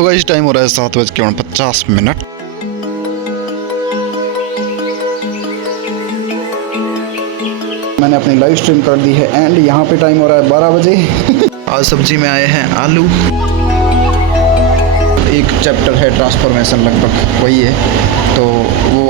तो guys time हो रहा है 7:50। मैंने अपनी लाइव स्ट्रीम कर दी है एंड यहाँ पे टाइम हो रहा है 12 बजे। आज सब्जी में आए हैं आलू। एक चैप्टर है ट्रांसफॉर्मेशन, लगभग वही है। तो वो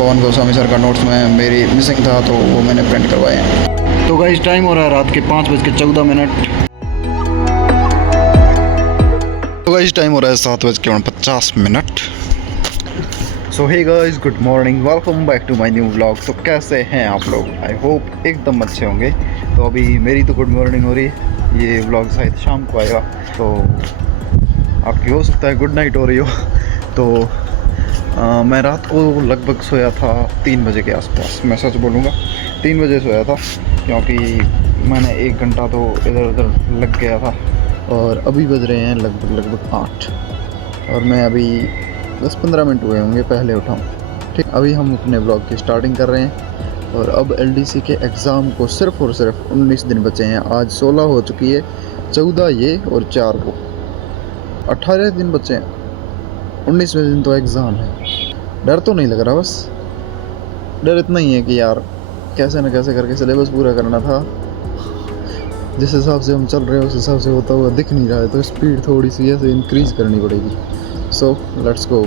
पवन गोस्वामी सर का नोट्स में मेरी मिसिंग था, तो वो मैंने प्रिंट करवाए हैं। तो गाइस टाइम हो रहा है रात के 5:14। तो गाइस टाइम हो रहा है 7:50। So hey guys, good morning, welcome back to my new vlog. तो कैसे हैं आप लोग? आई होप एकदम अच्छे होंगे। तो अभी मेरी तो गुड मॉर्निंग हो रही है, ये व्लॉग शायद शाम को आएगा, तो आपकी हो सकता है गुड नाइट हो रही हो। तो मैं रात को लगभग सोया था 3 बजे के आसपास। मैं सच बोलूँगा 3 बजे सोया था, क्योंकि मैंने 1 घंटा तो इधर उधर लग गया था। और अभी बज रहे हैं लगभग 8, और मैं अभी 10-15 मिनट हुए होंगे पहले उठाऊँ। ठीक, अभी हम अपने ब्लॉग की स्टार्टिंग कर रहे हैं। और अब एलडीसी के एग्ज़ाम को सिर्फ़ और सिर्फ 19 दिन बचे हैं। आज 16 हो चुकी है, 14 ये और 4 को 18 दिन बचे हैं। 19वें दिन तो एग्ज़ाम है। डर तो नहीं लग रहा, बस डर इतना ही है कि यार कैसे न कैसे करके सिलेबस पूरा करना था। जिस हिसाब से हम चल रहे हैं उस हिसाब से होता हुआ दिख नहीं रहा है, तो स्पीड थोड़ी सी ऐसे इंक्रीज़ करनी पड़ेगी। So let's go.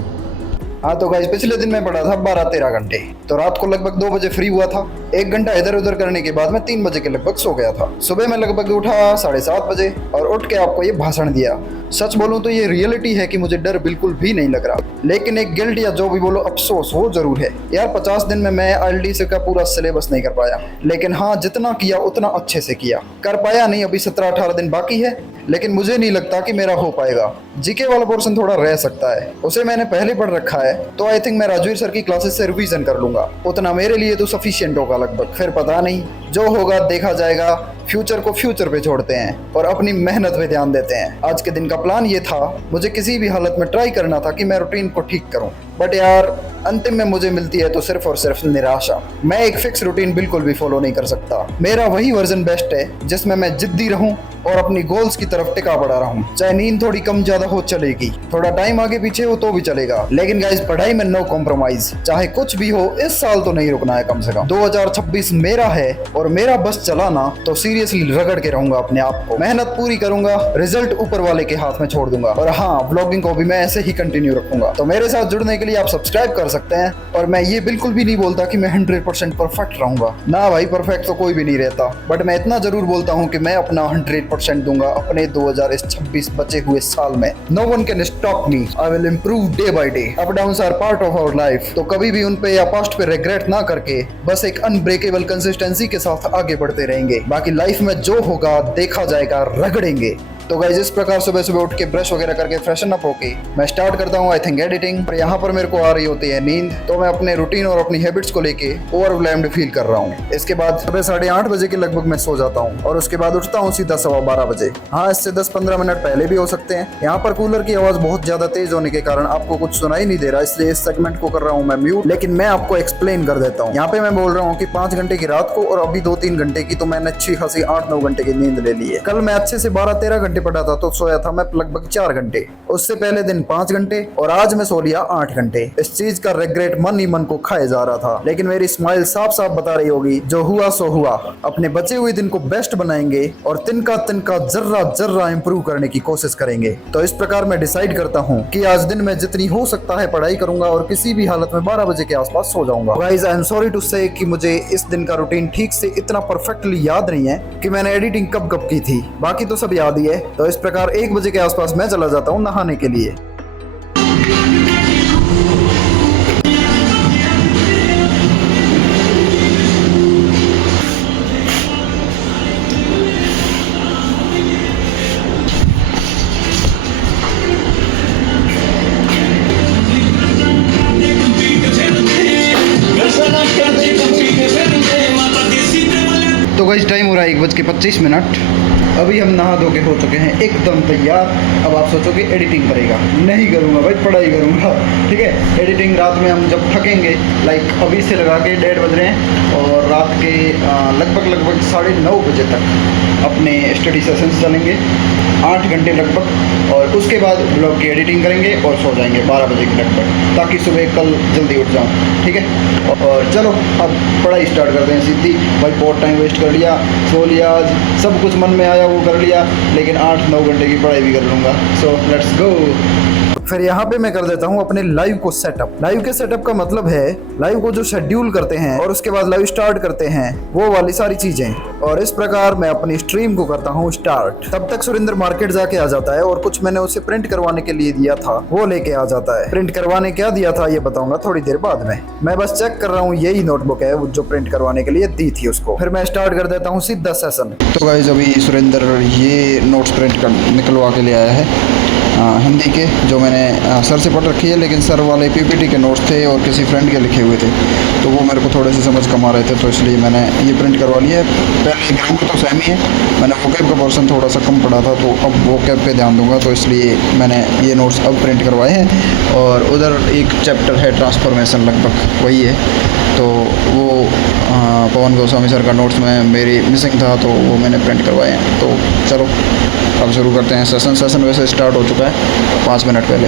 हाँ तो गाइस, पिछले दिन मैं पढ़ा था 12-13 घंटे। तो रात को लगभग 2 बजे फ्री हुआ था। 1 घंटा इधर उधर करने के बाद मैं 3 बजे के लगभग सो गया था। सुबह मैं लगभग उठा 7:30 बजे और उठ के आपको ये भाषण दिया। सच बोलूं तो ये रियलिटी है कि मुझे डर बिल्कुल भी नहीं लग रहा, लेकिन एक गिल्ट या जो भी बोलो अफसोस वो जरूर है यार। 50 दिन में मैं आईएलटीएस का पूरा सिलेबस नहीं कर पाया, लेकिन हाँ जितना किया उतना अच्छे से किया। कर पाया नहीं, अभी 17-18 दिन बाकी है, लेकिन मुझे नहीं लगता कि मेरा हो पाएगा। जीके वाला पोर्शन थोड़ा रह सकता है, उसे मैंने पहले पढ़ रखा है, तो आई थिंक मैं राजवीर सर की क्लासेस से रिवीजन कर लूंगा। उतना मेरे लिए तो सफिशिएंट होगा लगभग। फिर पता नहीं, जो होगा देखा जाएगा। फ्यूचर को फ्यूचर पे छोड़ते हैं और अपनी मेहनत पे ध्यान देते हैं। आज के दिन का प्लान ये था, मुझे किसी भी हालत में ट्राई करना था कि मैं रूटीन को ठीक करूं, बट यार अंतिम में मुझे मिलती है तो सिर्फ और सिर्फ निराशा। मैं एक फिक्स रूटीन बिल्कुल भी फॉलो नहीं कर सकता। मेरा वही वर्जन बेस्ट है जिसमें मैं जिद्दी रहूं और अपनी गोल्स की तरफ टिका पड़ा रहूं। चाहे नींद थोड़ी कम ज्यादा हो चलेगी, थोड़ा टाइम आगे पीछे हो तो भी चलेगा, लेकिन गाइस पढ़ाई में नो कॉम्प्रोमाइज। चाहे कुछ भी हो, इस साल तो नहीं रुकना है कम से कम। 2026 मेरा है और मेरा बस चलाना, तो सीरियसली रगड़ के रहूंगा अपने आप को। मेहनत पूरी करूंगा, रिजल्ट ऊपर वाले के हाथ में छोड़ दूंगा। और हाँ, व्लॉगिंग को भी मैं ऐसे ही कंटिन्यू रखूंगा। तो मेरे साथ जुड़ने के लिए आप सब्सक्राइब कर सकते हैं। और मैं ये बिल्कुल भी नहीं बोलता कि मैं 100% परफेक्ट रहूंगा ना भाई, परफेक्ट तो कोई भी नहीं रहता, बट मैं इतना जरूर बोलता हूँ कि मैं अपना 100% दूंगा अपने 2026 बचे हुए साल में। No one can stop me, I will improve day by day. Up downs are part of our life, तो कभी भी उन पे या पास्ट पे रिग्रेट ना करके बस एक अनब्रेकेबल कंसिस्टेंसी के साथ आगे बढ़ते रहेंगे। बाकी लाइफ में जो होगा देखा जाएगा, रगड़ेंगे। तो गाइस इस प्रकार सुबह सुबह उठ के ब्रश वगैरह करके फ्रेशन अप होके मैं स्टार्ट करता हूँ आई थिंक एडिटिंग। और यहाँ पर मेरे को आ रही होती है नींद, तो मैं अपने रूटीन और अपनी हैबिट्स को लेके ओवरवेल्म्ड फील कर रहा हूँ। इसके बाद सुबह 8:30 बजे के लगभग मैं सो जाता हूँ और उसके बाद उठता हूँ सीधा 12:15 बजे। हाँ, इससे 10-15 मिनट पहले भी हो सकते हैं। यहाँ पर कूलर की आवाज बहुत ज्यादा तेज होने के कारण आपको कुछ सुनाई नहीं दे रहा, इसलिए इस सेगमेंट को कर रहा हूँ मैं म्यूट। लेकिन मैं आपको एक्सप्लेन कर देता हूँ। यहाँ पे मैं बोल रहा हूँ कि 5 घंटे की रात को और अभी 2-3 घंटे की तो मैंने अच्छी खासी 8-9 घंटे की नींद ले ली है। कल मैं अच्छे से 12-13 घंटे पढ़ा था, तो सोया था मैं लगभग 4 घंटे। उससे पहले दिन 5 घंटे और आज मैं सो लिया 8 घंटे। इस चीज का रिग्रेट मन ही मन को खाए जा रहा था, लेकिन मेरी स्माइल साफ साफ बता रही होगी जो हुआ सो हुआ। अपने बचे हुए दिन को बेस्ट बनाएंगे और तिनका तिनका जर्रा जर्रा इंप्रूव करने की कोशिश करेंगे। तो इस प्रकार मैं डिसाइड करता हूँ कि आज दिन में जितनी हो सकता है पढ़ाई करूंगा और किसी भी हालत में 12 बजे के आसपास सो जाऊंगा। Guys I am sorry to say कि मुझे इस दिन का रूटीन ठीक से इतना परफेक्टली याद नहीं है कि मैंने एडिटिंग कब कब की थी, बाकी तो सब याद ही है। तो इस प्रकार 1 बजे के आसपास मैं चला जाता हूँ नहाने के लिए। तो गाइस टाइम हो रहा है 1:25। अभी हम नहा धो के हो चुके हैं एकदम तैयार। अब आप सोचोगे एडिटिंग करेगा, नहीं करूँगा भाई, पढ़ाई करूँगा। ठीक है, एडिटिंग रात में हम जब थकेंगे, लाइक अभी से लगा के 1:30 बज रहे हैं और रात के लगभग 9:30 बजे तक अपने स्टडी सेशंस चलेंगे। 8 घंटे लगभग, और उसके बाद ब्लॉग की एडिटिंग करेंगे और सो जाएंगे 12 बजे के लगभग, ताकि सुबह कल जल्दी उठ जाऊँ। ठीक है, और चलो अब पढ़ाई स्टार्ट करते हैं सीधी। भाई बहुत टाइम वेस्ट कर लिया, सो लिया, आज सब कुछ मन में आया वो कर लिया, लेकिन 8-9 घंटे की पढ़ाई भी कर लूँगा। So let's go. फिर यहाँ पे मैं कर देता हूँ अपने लाइव को सेटअप। लाइव के सेटअप का मतलब है लाइव को जो शेड्यूल करते हैं और उसके बाद लाइव स्टार्ट करते हैं, वो वाली सारी चीजें। और इस प्रकार मैं अपनी स्ट्रीम को करता हूँ स्टार्ट। तब तक सुरेंद्र मार्केट जाके आ जाता है और कुछ मैंने उसे प्रिंट करवाने के लिए दिया था वो लेके आ जाता है। प्रिंट करवाने क्या दिया था ये बताऊंगा थोड़ी देर बाद में। मैं बस चेक कर रहा हूँ, यही नोटबुक है जो प्रिंट करवाने के लिए दी थी उसको। फिर मैं स्टार्ट कर देता हूँ सीधा सेशन। तो गाइस अभी सुरेंद्र ये नोट्स प्रिंट कर निकलवा के ले आया है हिंदी के, जो मैंने सर से पढ़ रखी है, लेकिन सर वाले पीपीटी के नोट्स थे और किसी फ्रेंड के लिखे हुए थे, तो वो मेरे को थोड़े से समझ कम आ रहे थे, तो इसलिए मैंने ये प्रिंट करवा लिया है। पहले ग्रामर तो सेम ही है, मैंने वोकैब का पोर्शन थोड़ा सा कम पढ़ा था, तो अब वोकैब पे ध्यान दूंगा, तो इसलिए मैंने ये नोट्स अब प्रिंट करवाए हैं। और उधर एक चैप्टर है ट्रांसफॉर्मेशन, लगभग वही है, तो वो पवन गोस्वामी सर का नोट्स में मेरी मिसिंग था, तो वो मैंने प्रिंट करवाए हैं। तो चलो अब शुरू करते हैं सेशन वैसे स्टार्ट हो चुका है 5 मिनट पहले।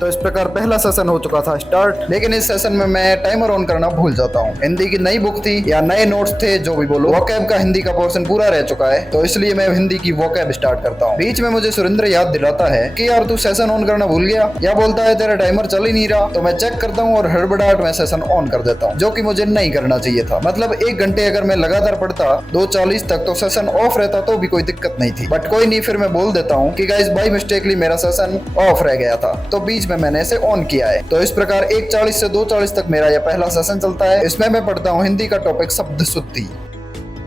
तो इस प्रकार पहला सेशन हो चुका था स्टार्ट, लेकिन इस सेशन में मैं टाइमर ऑन करना भूल जाता हूँ। हिंदी की नई बुक थी या नए नोट्स थे, जो भी बोलो, वोकैब का हिंदी का पोर्शन पूरा रह चुका है, तो इसलिए मैं हिंदी की वोकैब स्टार्ट करता हूँ। बीच में मुझे सुरेंद्र याद दिलाता है कि यार तू सेशन ऑन करना भूल गया, या बोलता है तेरा टाइमर चल ही नहीं रहा। तो मैं चेक करता हूँ और हड़बड़ाहट में सेशन ऑन कर देता हूँ, जो कि मुझे नहीं करना चाहिए था। मतलब 1 घंटे अगर मैं लगातार पढ़ता 2:40 तक, तो सेशन ऑफ रहता तो भी कोई दिक्कत नहीं थी, बट कोई नहीं। फिर मैं बोल देता हूँ कि गाइस बाय मिस्टेकली मेरा सेशन ऑफ रह गया था, तो बीच में मैंने इसे ऑन किया है। तो इस प्रकार 1:40 से 2:40 तक मेरा यह पहला सेशन चलता है। इसमें मैं पढ़ता हूँ हिंदी का टॉपिक शब्द शुद्धि।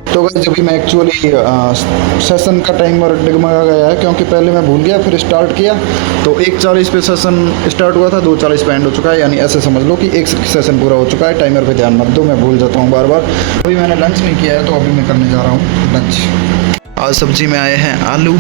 तो जब भी मैं एक्चुअली सेशन का टाइमर डगमगा गया है, क्योंकि पहले मैं भूल गया फिर स्टार्ट किया, तो 1:40 पे सेशन स्टार्ट हुआ था, 2:40 पे एंड हो चुका है, यानी ऐसे समझ लो कि एक सेशन पूरा हो चुका है। टाइमर पे ध्यान मत दो, मैं भूल जाता हूँ बार बार। अभी मैंने लंच नहीं किया है, तो अभी मैं करने जा रहा हूँ लंच। आज सब्जी में आए हैं आलू,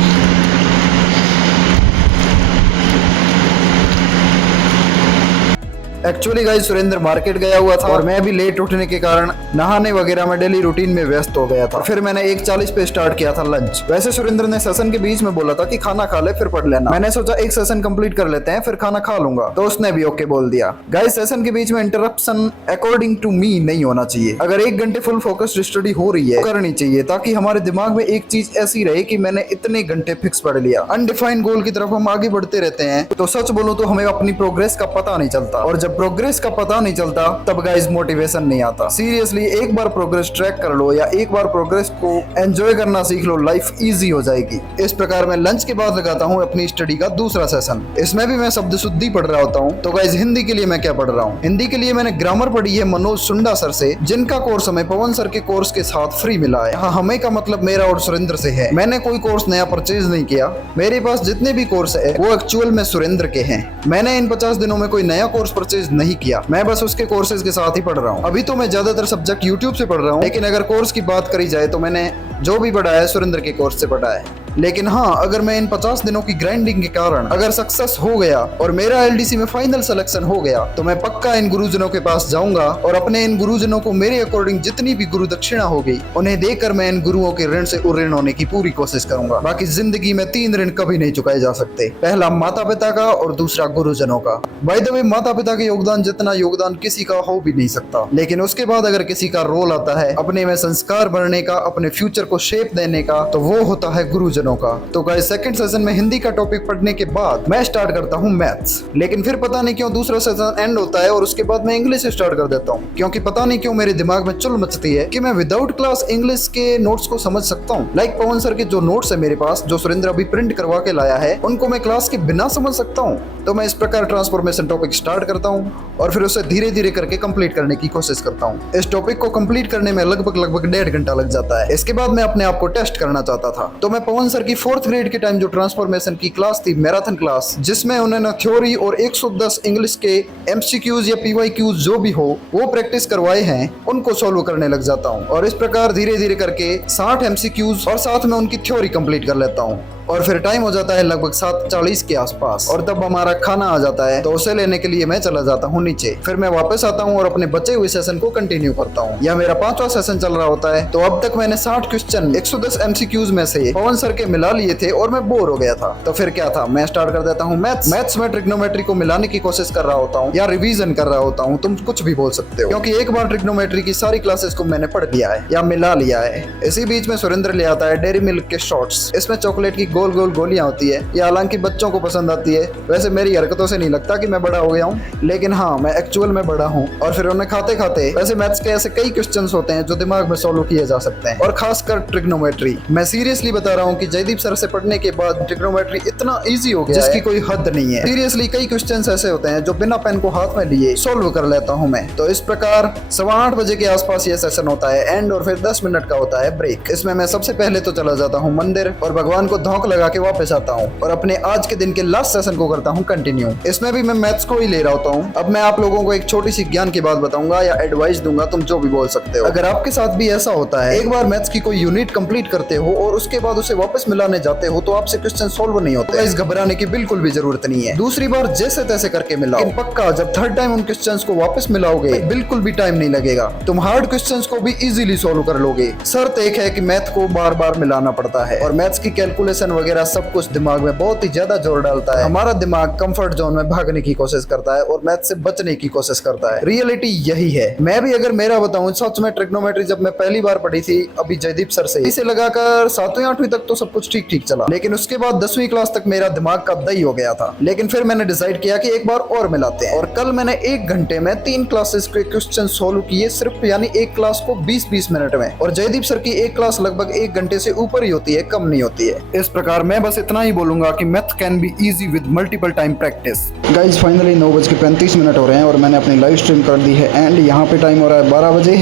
एक्चुअली गाइस सुरेंद्र मार्केट गया हुआ था और मैं भी लेट उठने के कारण नहाने वगैरह में डेली रूटीन में व्यस्त हो गया था। फिर मैंने 1:40 पे स्टार्ट किया था लंच। वैसे सुरेंद्र ने सेशन के बीच में बोला था कि खाना खा ले फिर पढ़ लेना। मैंने सोचा एक सेशन कंप्लीट कर लेते हैं फिर खाना खा लूंगा, तो उसने भी ओके बोल दिया। गाइस सेशन के बीच में इंटरप्शन अकॉर्डिंग टू मी नहीं होना चाहिए। अगर 1 घंटे फुल फोकस्ड स्टडी हो रही है करनी चाहिए, ताकि हमारे दिमाग में एक चीज ऐसी रहे कि मैंने इतने घंटे फिक्स पढ़ लिया। अनडिफाइंड गोल की तरफ हम आगे बढ़ते रहते हैं, तो सच बोलूं तो हमें अपनी प्रोग्रेस का पता नहीं चलता, और जब प्रोग्रेस का पता नहीं चलता तब गाइस मोटिवेशन नहीं आता। सीरियसली एक बार प्रोग्रेस ट्रैक कर लो या एक बार प्रोग्रेस को एंजॉय करना सीख लो, लाइफ इजी हो जाएगी। इस प्रकार मैं लंच के बाद लगाता हूँ अपनी स्टडी का दूसरा सेशन। इसमें भी मैं शब्द शुद्धि पढ़ रहा होता हूँ। तो गाइस हिंदी के लिए मैं क्या पढ़ रहा हूँ? हिंदी के लिए मैंने ग्रामर पढ़ी है मनोज सुंडा सर से, जिनका कोर्स हमें पवन सर के कोर्स के साथ फ्री मिला है। हाँ, हमें का मतलब मेरा और सुरेंद्र से है। मैंने कोई कोर्स नया परचेज नहीं किया, मेरे पास जितने भी कोर्स है वो एक्चुअल में सुरेंद्र के हैं। मैंने इन 50 दिनों में कोई नया कोर्स परचेज नहीं किया, मैं बस उसके कोर्सेज के साथ ही पढ़ रहा हूँ। अभी तो मैं ज्यादातर सब्जेक्ट यूट्यूब से पढ़ रहा हूँ, लेकिन अगर कोर्स की बात करी जाए तो मैंने जो भी पढ़ा है सुरेंद्र के कोर्स से पढ़ा है। लेकिन हाँ, अगर मैं इन 50 दिनों की ग्राइंडिंग के कारण अगर सक्सेस हो गया और मेरा एलडीसी में फाइनल सिलेक्शन हो गया, तो मैं पक्का इन गुरुजनों के पास जाऊंगा और अपने इन गुरुजनों को मेरे अकॉर्डिंग जितनी भी गुरु दक्षिणा होगी उन्हें देकर मैं इन गुरुओं के ऋण से उऋण होने की पूरी कोशिश करूंगा। बाकी जिंदगी में 3 ऋण कभी नहीं चुकाए जा सकते, पहला माता पिता का और दूसरा गुरुजनों का। बाय द वे, माता पिता के योगदान जितना योगदान किसी का हो भी नहीं सकता, लेकिन उसके बाद अगर किसी का रोल आता है अपने में संस्कार भरने का, अपने फ्यूचर को शेप देने का, तो वो होता है गुरुजनों का। तो गाइस सेकंड सेशन में हिंदी का टॉपिक पढ़ने के बाद मैं स्टार्ट करता हूँ मैथ्स। लेकिन फिर पता नहीं क्यों दूसरा सेशन एंड होता है और उसके बाद मैं इंग्लिश स्टार्ट कर देता हूँ, क्योंकि पता नहीं क्यों मेरे दिमाग में चुल मचती है कि मैं विदाउट क्लास इंग्लिश के नोट्स को समझ सकता हूँ। लाइक पवन सर के जो नोट्स है मेरे पास, जो सुरेंद्र अभी प्रिंट करवा के लाया है, उनको मैं क्लास के बिना समझ सकता हूँ। तो मैं इस प्रकार ट्रांसफॉर्मेशन टॉपिक स्टार्ट करता हूँ और फिर उसे धीरे धीरे करके कंप्लीट करने की कोशिश करता हूँ। इस टॉपिक को कंप्लीट करने में लगभग 1.5 घंटा लग जाता है। इसके बाद मैं अपने आप को टेस्ट करना चाहता था, तो मैं पवन सर की 4th ग्रेड के टाइम जो ट्रांसफॉर्मेशन की क्लास थी, मैराथन क्लास, जिसमें उन्होंने थ्योरी और 110 इंग्लिश के एमसीक्यूज या पीवाईक्यूज जो भी हो वो प्रैक्टिस करवाए हैं, उनको सॉल्व करने लग जाता हूँ। और इस प्रकार धीरे धीरे करके 60 एमसीक्यूज और साथ में उनकी थ्योरी कंप्लीट कर लेता हूँ। और फिर टाइम हो जाता है लगभग 7:40 के आसपास और तब हमारा खाना आ जाता है, तो उसे लेने के लिए मैं चला जाता हूँ नीचे। फिर मैं वापस आता हूँ और अपने बचे हुए सेशन को कंटिन्यू करता हूँ। यह मेरा 5वां सेशन चल रहा होता है। तो अब तक मैंने 60 क्वेश्चन 110 MCQs में से पवन सर के मिला लिए थे और मैं बोर हो गया था। तो फिर क्या था, मैं स्टार्ट कर देता हूँ मैथ्स में ट्रिग्नोमेट्री को मिलाने की कोशिश कर रहा होता हूँ या रिवीजन कर रहा होता हूँ, तुम कुछ भी बोल सकते हो, क्योंकि एक बार ट्रिग्नोमेट्री की सारी क्लासेस को मैंने पढ़ लिया है या मिला लिया है। इसी बीच में सुरेंद्र ले आता है डेयरी मिल्क के शॉर्ट्स। इसमें चॉकलेट की गोल गोल गोलियां होती है। ये हालांकि बच्चों को पसंद आती है। वैसे मेरी हरकतों से नहीं लगता कि मैं बड़ा हो गया हूँ, लेकिन हाँ, मैं एक्चुअल में बड़ा हूँ। और फिर उन्हें खाते खाते वैसे मैथ्स के ऐसे कई क्वेश्चंस होते हैं जो दिमाग में सॉल्व किए जा सकते हैं, और खासकर ट्रिग्नोमेट्री। मैं सीरियसली बता रहा हूँ कि जयदीप सर से पढ़ने के बाद ट्रिग्नोमेट्री इतना ईजी हो गया जिसकी कोई हद नहीं है। सीरियसली कई क्वेश्चंस ऐसे होते हैं जो बिना पेन को हाथ में लिए सॉल्व कर लेता हूँ मैं। तो इस प्रकार 8:15 बजे के आसपास ये सेशन होता है एंड, और फिर 10 मिनट का होता है ब्रेक। इसमें मैं सबसे पहले तो चला जाता हूँ मंदिर और भगवान को धौंक लगा के वापस आता हूँ और अपने आज के दिन के लास्ट सेशन को करता हूँ कंटिन्यू। इसमें भी मैं मैथ्स को ही ले रहा होता हूँ। अब मैं आप लोगों को एक छोटी सी ज्ञान की बात बताऊंगा या एडवाइस दूंगा, तुम जो भी बोल सकते हो। अगर आपके साथ भी ऐसा होता है, एक बार मैथ्स की कोई यूनिट कंप्लीट करते हो और उसके बाद उसे वापस मिलाने जाते हो तो आपसे क्वेश्चन सोल्व नहीं होते, इस घबराने की बिल्कुल भी जरूरत नहीं है। दूसरी बार जैसे तैसे करके मिलाओ, लेकिन पक्का जब थर्ड टाइम उन क्वेश्चंस को वापस मिलाओगे बिल्कुल भी टाइम नहीं लगेगा, तुम हार्ड क्वेश्चंस को भी इजीली सोल्व कर लोगे। शर्त एक है कि मैथ को बार बार मिलाना पड़ता है और मैथ्स की कैलकुलेशन वगैरह सब कुछ दिमाग में बहुत ही ज्यादा जोर डालता है। हमारा दिमाग कंफर्ट जोन में भागने की कोशिश करता है और मैथ से बचने की कोशिश करता है। रियलिटी यही है। मैं भी अगर मेरा बताऊं, सच में ट्रिग्नोमेट्री जब मैं पहली बार पढ़ी थी अभी जयदीप सर से, इसे लगाकर 7वीं 8वीं तक तो सब कुछ ठीक ठीक चला, लेकिन उसके बाद 10वीं क्लास तक मेरा दिमाग का दही हो गया था। लेकिन फिर मैंने डिसाइड किया कि एक बार और मिलाते हैं, और कल मैंने 1 घंटे में 3 क्लासेस के क्वेश्चन सोल्व किए, सिर्फ यानी एक क्लास को 20-20 मिनट में। और जयदीप सर की एक क्लास लगभग 1 घंटे से ऊपर ही होती है, कम नहीं होती है। इस प्रकार मैं बस इतना ही बोलूंगा कि math can be easy with multiple time practice. Guys finally 9:35 और हैं और मैंने अपनी लाइव स्ट्रीम कर दी है एंड यहाँ पे टाइम हो रहा है 12 बजे।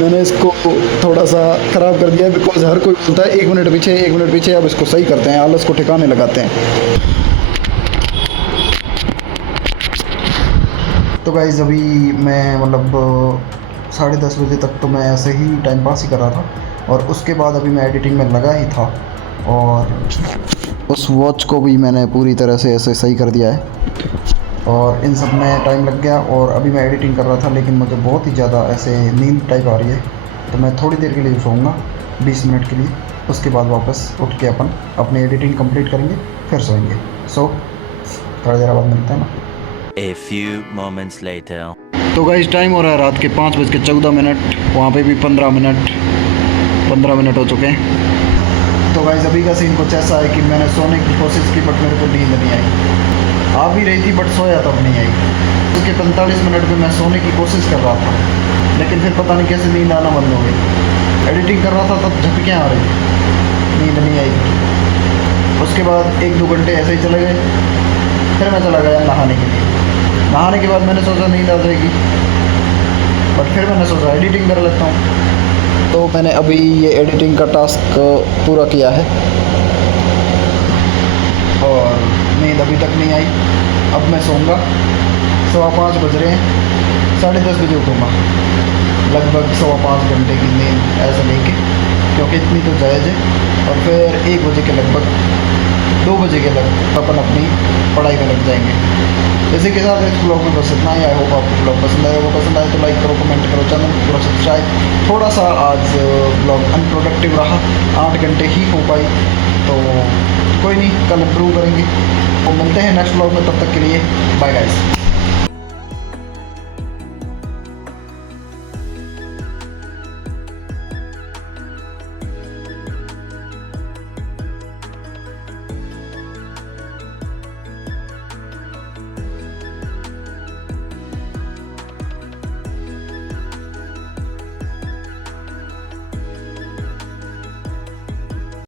मैंने इसको थोड़ा सा खराब कर दिया बिकॉज हर कोई बोलता है 1 मिनट पीछे 1 मिनट पीछे। अब इसको सही करते हैं, आलस को ठिकाने लगाते हैं। तो गाइज अभी मैं मतलब 10:30 बजे तक तो मैं ऐसे ही टाइम पास ही कर रहा था और उसके बाद अभी मैं एडिटिंग में लगा ही था और उस वॉच को भी मैंने पूरी तरह से ऐसे सही कर दिया है और इन सब में टाइम लग गया। और अभी मैं एडिटिंग कर रहा था लेकिन मुझे बहुत ही ज़्यादा ऐसे नींद टाइप आ रही है, तो मैं थोड़ी देर के लिए सोऊंगा 20 मिनट के लिए। उसके बाद वापस उठ के अपन अपनी एडिटिंग कंप्लीट करेंगे, फिर सोएंगे। सो थोड़ी देर बाद मिलते हैं ना। A few moments later. तो गाइस टाइम हो रहा है रात के 5:14। वहाँ पे भी 15 मिनट हो चुके हैं। तो गाइस अभी का सीन कुछ ऐसा है कि मैंने सोने की कोशिश की बट मेरे को नींद नहीं आई। आ भी रही थी बट सोया तब नहीं आई। क्योंकि 45 मिनट में मैं सोने की कोशिश कर रहा था, लेकिन फिर पता नहीं कैसे नींद आना बंद हो गई। एडिटिंग कर रहा था तब झपकियाँ आ रही, नींद नहीं आई। उसके बाद 1-2 घंटे ऐसे ही चले गए। फिर मैं चला गया नहाने के लिए। नहाने के बाद मैंने सोचा नींद आ जाएगी, बट फिर मैंने सोचा एडिटिंग कर लेता हूँ। तो मैंने अभी ये एडिटिंग का टास्क पूरा किया है और नींद अभी तक नहीं आई। अब मैं सोऊंगा। 5:15 बज रहे हैं, 10:30 बजे उठूँगा। लगभग 5.25 घंटे की नींद ऐसा लेके, क्योंकि इतनी तो जायज़ है। और फिर 1 बजे के लगभग 2 बजे के लगभग अपन अपनी पढ़ाई में लग जाएंगे। इसी के साथ इस ब्लॉग में बस इतना ही। आई होप आपको ब्लॉग पसंद आए। वो पसंद आए तो लाइक करो, कमेंट करो, चैनल को पूरा सब्सक्राइब। थोड़ा सा आज ब्लॉग अनप्रोडक्टिव रहा, 8 घंटे ही हो पाई, तो कोई नहीं, कल इम्प्रूव करेंगे। तो मिलते हैं नेक्स्ट ब्लॉग में, तब तक के लिए बाय गाइस।